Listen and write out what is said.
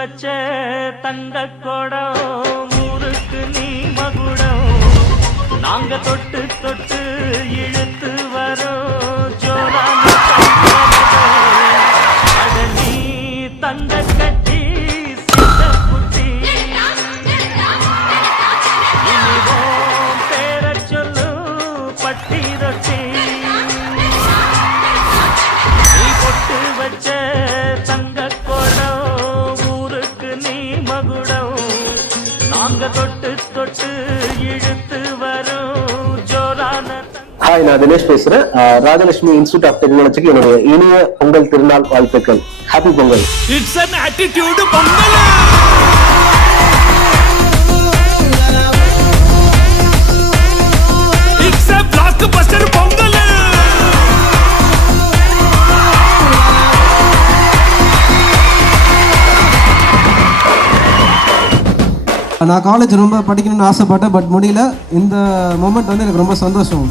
வச்ச தங்க குடம் ஊருக்கு நீ மகுடம் நாங்க தொட்டு தொட்டு இழுத்து வரோம் ஜோரான அட நீ தங்க கட்டி சித்த குட்டி இனிவோம் பேர சொல்லு பட்டி ரொட்டி நீ பொட்டு வச்ச தங்க குடம் ஊருக்கு நீ மகுடம் நாங்க தொட்டு தொட்டு இழுத்து வரோம் ஜோரான. ஹாய், நான் தினேஷ் பேசுறேன். ராஜலட்சுமி இன்ஸ்டிடியூட் ஆஃப் டெக்னாலஜிக்கு என்னுடைய இனிய பொங்கல் திருநாள் வாழ்த்துக்கள். Happy Pongal. It's an attitude Pongal. It's a blockbuster Pongal. நான் காலேஜ் ரொம்ப படிக்கணும்னு ஆசைப்பட்டேன், பட் முடியல. இந்த மொமெண்ட் வந்து எனக்கு ரொம்ப சந்தோஷம்.